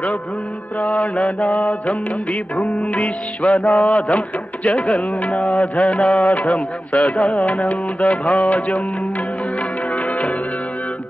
ప్రభుం ప్రాణనాథం విభుం విశ్వనాథం జగన్నాథనాథం సదానందభాజం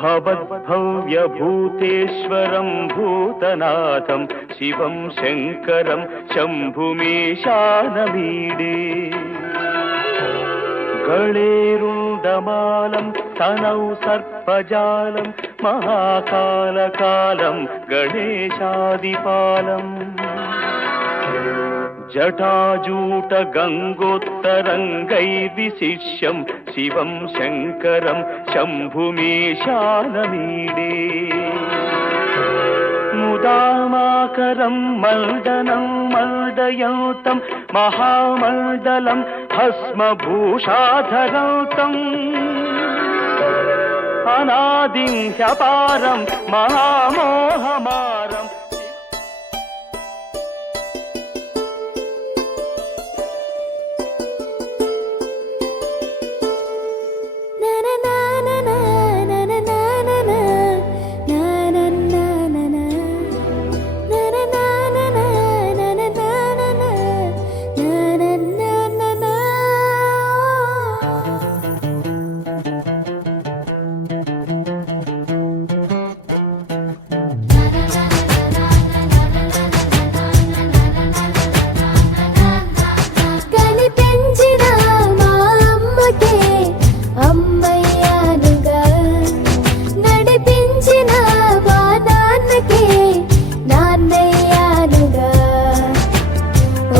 భవద్భవ్యభూతేశ్వరం భూతనాథం శివం శంకరం శంభుమేశానమీడే గళేరుండమాలం తనౌ సర్పజాలం మహాకాలకాలం గణేశాదిపాలం జటాజూట గంగోత్తరంగైర్విశిష్యం శివం శంకరం శంభుమేశానమీడే ముదామాకరం మల్దనం మల్దయంతం మహామండలం భస్మభూషాధరంతం అనాదిం హ్యపారం మహామోహమారం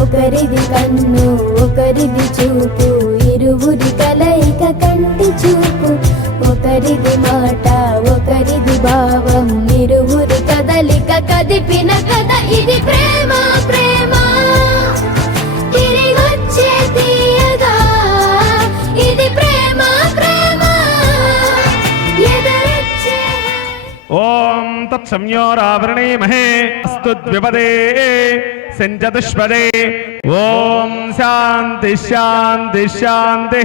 ఒకరిది కన్ను ఒకరిది చూపు ఇరువురి కలయిక కంటి చూపు ఒకరిది మాట ఒకరిది భావం ఇరువురి కదలిక కదిపిన కథ ఇది ప్రేమ ప్రేమ తిరిగొచ్చే తీయగా ఇది ప్రేమ ప్రేమ ఎదరొచ్చే ఓం తత్సంయోరావృణీమహే అస్తు ద్విపదే సంచతుష్పదే ఓం శాంతి శాంతి శాంతి.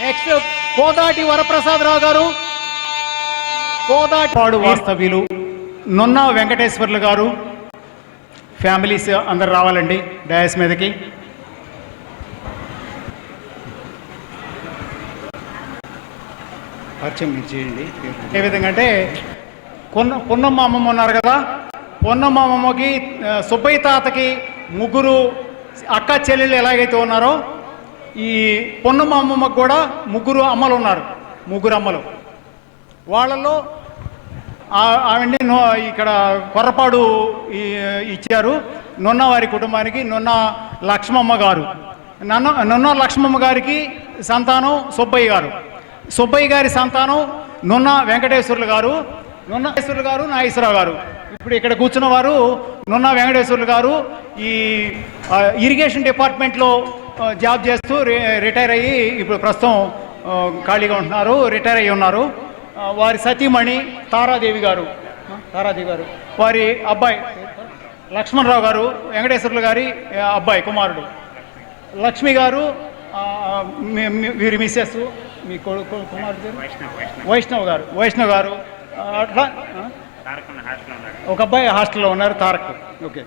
నెక్స్ట్ కోదాటి వరప్రసాదరావు గారు, కోదాటిపాడు వాస్తవ్యులు నొన్నా వెంకటేశ్వర్లు గారు, ఫ్యామిలీస్ అందరు రావాలండి డయాస్ మీదకి. పరిచయం మీరు చేయండి. ఏ విధంగా అంటే పొన్నమ్మ అమ్మమ్మ ఉన్నారు కదా, పొన్నమ్మ అమ్మమ్మకి సుబ్బయ్య తాతకి ముగ్గురు అక్క చెల్లెళ్ళు ఎలాగైతే ఉన్నారో ఈ పొన్నమ్మ అమ్మమ్మకి కూడా ముగ్గురు అమ్మలు ఉన్నారు, ముగ్గురు అమ్మలు. వాళ్ళలో ఆవిడ్ని ఇక్కడ కొర్రపాడు ఇచ్చారు. నొన్న వారి కుటుంబానికి నొన్న లక్ష్మమ్మ గారు, నొన్న లక్ష్మమ్మ గారికి సంతానం సుబ్బయ్య గారు, సుబ్బయ్య గారి సంతానం నొన్న వెంకటేశ్వర్లు గారు, నొన్నేశ్వర్లు గారు, నాగేశ్వరరావు గారు. ఇప్పుడు ఇక్కడ కూర్చున్న వారు నొన్న వెంకటేశ్వర్లు గారు ఈ ఇరిగేషన్ డిపార్ట్మెంట్లో జాబ్ చేస్తూ రిటైర్ అయ్యి ఇప్పుడు ప్రస్తుతం ఖాళీగా ఉంటున్నారు, రిటైర్ అయ్యి ఉన్నారు. వారి సతీమణి తారాదేవి గారు, వారి అబ్బాయి లక్ష్మణరావు గారు, వెంకటేశ్వర్లు గారి అబ్బాయి కుమారుడు. లక్ష్మి గారు వీరి మిస్సెస్, మీ కుమారుడు వైష్ణవ్ గారు. అట్లా ఒక అబ్బాయి హాస్టల్లో ఉన్నారు, తారక్. ఓకే.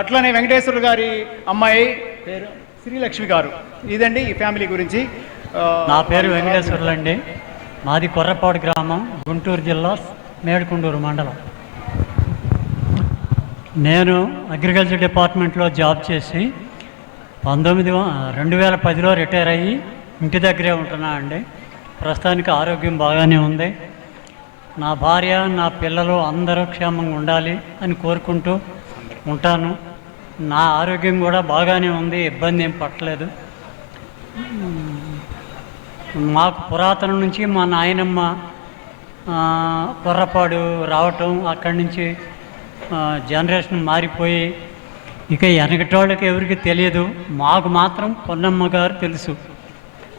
అట్లానే వెంకటేశ్వర్లు గారి అమ్మాయి పేరు శ్రీలక్ష్మి గారు. ఇదండి ఈ ఫ్యామిలీ గురించి. నా పేరు వెంకటేశ్వర్లు అండి. మాది కొర్రపాడు గ్రామం, గుంటూరు జిల్లా, మేడుకుండూరు మండలం. నేను అగ్రికల్చర్ డిపార్ట్మెంట్లో జాబ్ చేసి 2010లో రిటైర్ అయ్యి ఇంటి దగ్గరే ఉంటున్నా అండి. ప్రస్తుతానికి ఆరోగ్యం బాగానే ఉంది. నా భార్య, నా పిల్లలు అందరూ క్షేమంగా ఉండాలి అని కోరుకుంటూ ఉంటాను. నా ఆరోగ్యం కూడా బాగానే ఉంది, ఇబ్బంది ఏం పట్టలేదు. మాకు పురాతనం నుంచి మా నాయనమ్మ కొర్రపాడు రావటం, అక్కడి నుంచి జనరేషన్ మారిపోయి ఇక వెనకటోళ్ళకి ఎవరికి తెలియదు. మాకు మాత్రం పొన్నమ్మ గారు తెలుసు.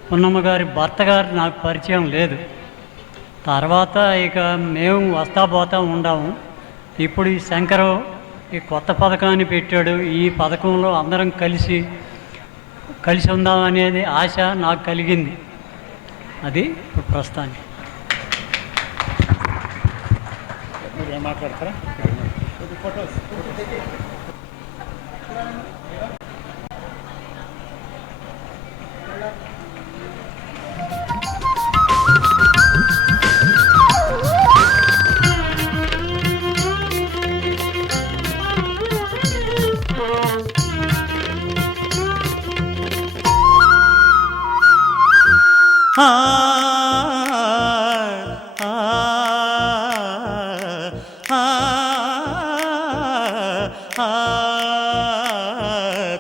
పొన్నమ్మ గారి భర్త గారు నాకు పరిచయం లేదు. తర్వాత ఇక మేము వస్తా పోతా ఉండాము. ఇప్పుడు ఈ శంకరు ఈ కొత్త పథకాన్ని పెట్టాడు. ఈ పథకంలో అందరం కలిసి ఉందాం అనేది ఆశ నాకు కలిగింది. అది ఇప్పుడు ప్రస్తుతానికి. మాట్లాడతారా?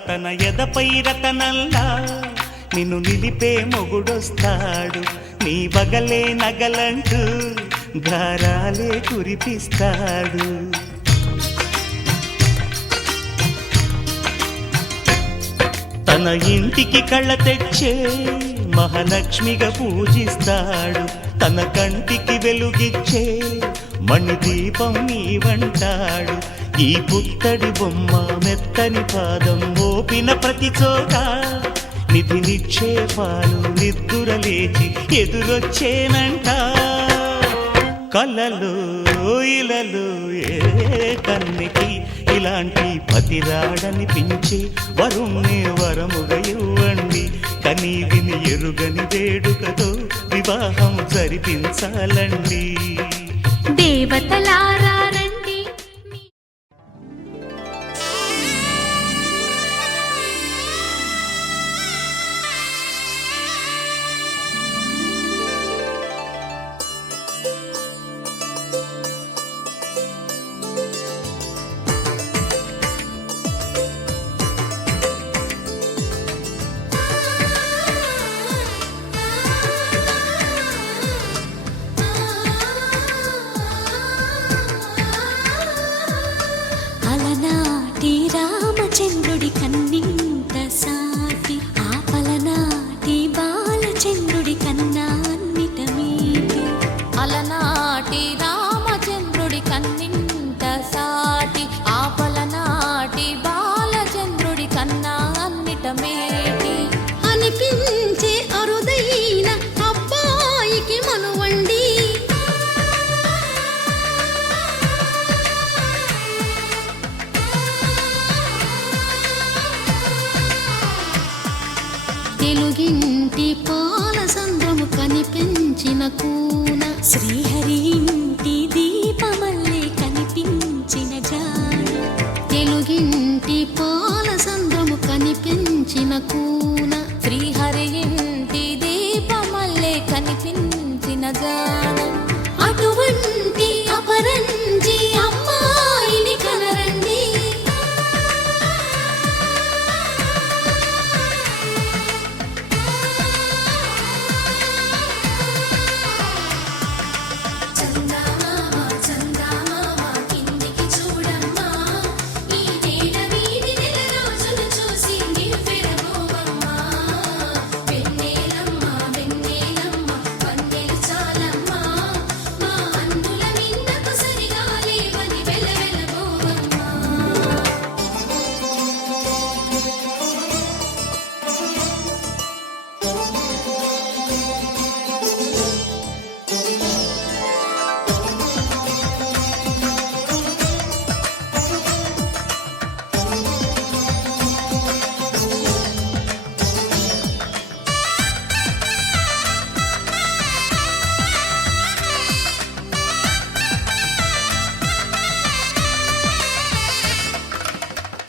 తన ఎదపై రతనల్లా నిన్ను నిలిపే మొగుడొస్తాడు, నీ బగలే నగలంటూ గారాలే కురిపిస్తాడు. తన ఇంటికి కళ్ళ తెచ్చే మహాలక్ష్మిగా పూజిస్తాడు, తన కంటికి వెలుగిచ్చే మణిదీపం నీవంటాడు. ఈ పుత్తడి బొమ్మ మెత్తని పాదం మోపిన ప్రతి చోట నిధి నిక్షేపాలు నిద్దురలేచి ఎదురొచ్చేనంట. కళ్ళలో ఇలలో ఏ కన్నికి ఇలాంటి పతిరాడనిపించి వరుణ్ణి వరముగా ఇవ్వండి. కనీ విని ఎరుగని వేడుకతో వివాహం జరిపించాలండి. దేవతలారా రండి. అలనాటి రామచంద్రుడి కన్నింత సాటి, ఆపలనాటి బాలచంద్రుడి కన్నా అన్నిట మీటి. అలనాటి రామచంద్రుడి కన్నింత సాటి, ఆపలనాటి బాలచంద్రుడి కన్నా అన్నిట మేటి. అనిపించే అరుదైన అబ్బాయికి మనువండి. తెలుగింటి పాల సంద్రము కనిపించిన కూన, శ్రీహరి ఇంటి దీపమల్లే కనిపించిన జాడ. తెలుగింటి పాల సంద్రము కనిపించిన కూన, శ్రీహరి ఇంటి దీపమల్లే కనిపించిన జాడ. అటువంటి అపరంజి అమ్మాయిని కనరండి.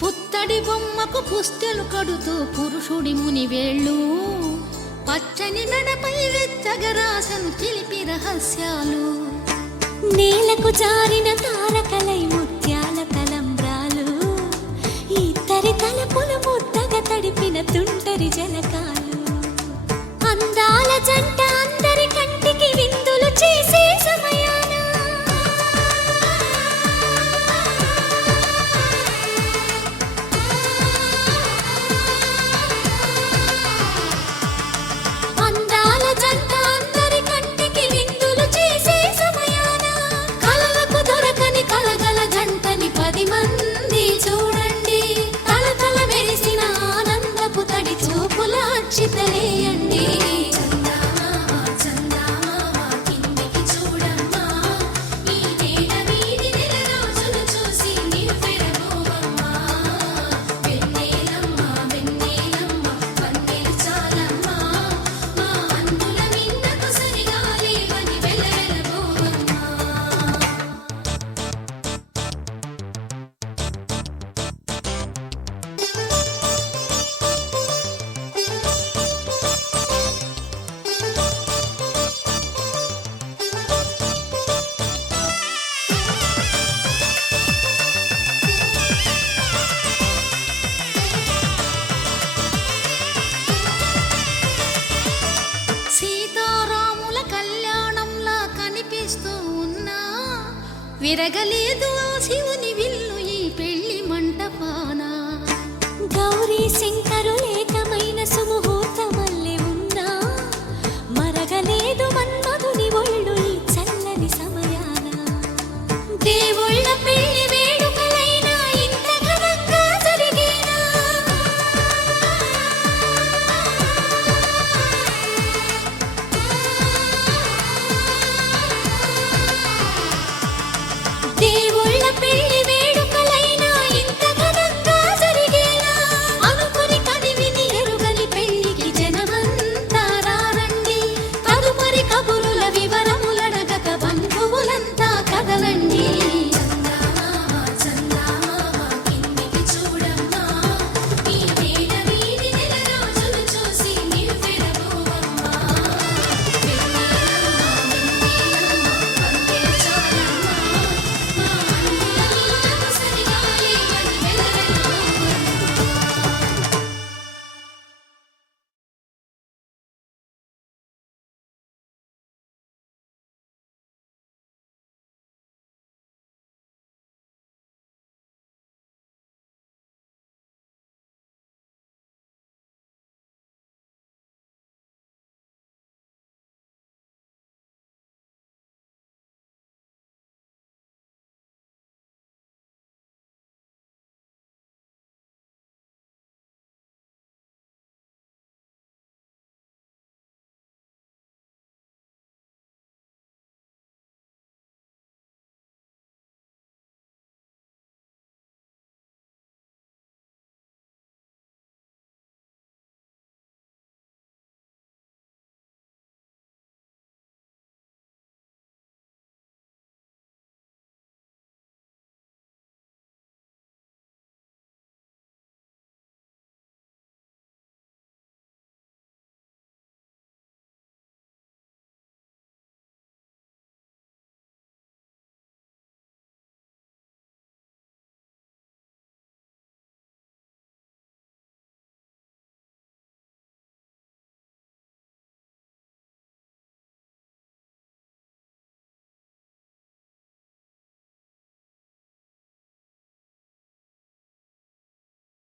పుత్తడి బొమ్మకు పుస్తెలు కడుతూ పురుషుడి ముని వేళ్ళు, పచ్చని నడపై వెచ్చగరాసను చిలిపి రహస్యాలు. నేలకు జారిన తారకలై ముత్యాల తలంబ్రాలు, ఇద్దరి తలపులు ముద్దగా తడిపిన తుంటరి జలకాలు. అందాల జంట అందరి కంటికి విందులు చేసే సమయాన కలలకు దొరకని కలగ విరగలేదు ఆ శివుని